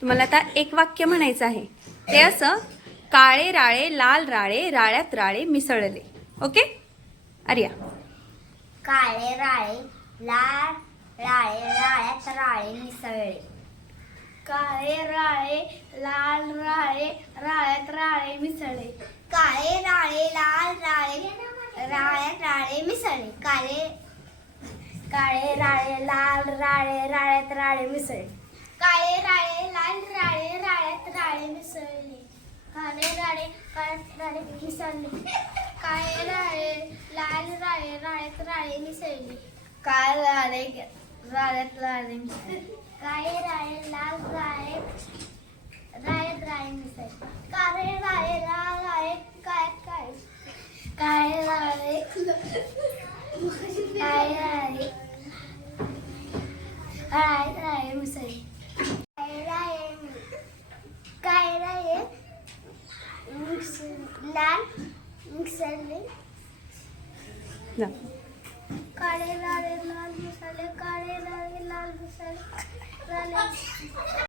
तुम्हाला आता एक वाक्य म्हणायचं आहे. ते असं, काळे राळे लाल राळे राळ्यात राळे मिसळले. ओके आर्या. काळे राळे लाल राळे राळ्यात राळे मिसळले. काळे राळे लाल राळे राळ्यात राळे मिसळले. काळे राळे लाल राळे राळ्यात राळे मिसळले. काळे राळे लाल राळे राळ्यात राळे मिसळले. काळे राळे लाल राळे राळ्यात राळे मिसळले. काळे राळे काळ्यात राळे मिसळले. काळे राळे लाल राळे राळ्यात राळे मिसळले. काळे राळे राळ्यात राळे मिसळले. काळे राळे लाल राळे राळ्यात राळे मिसळले. काळे राळे लाल राळे काळ्यात काळे. काळे राळे काळे राळे राळ्यात राळे मिसळले. काळे राळे लाल मिसळले. जा. काळे राळे लाल मिसळले. काळे राळे लाल मिसळले.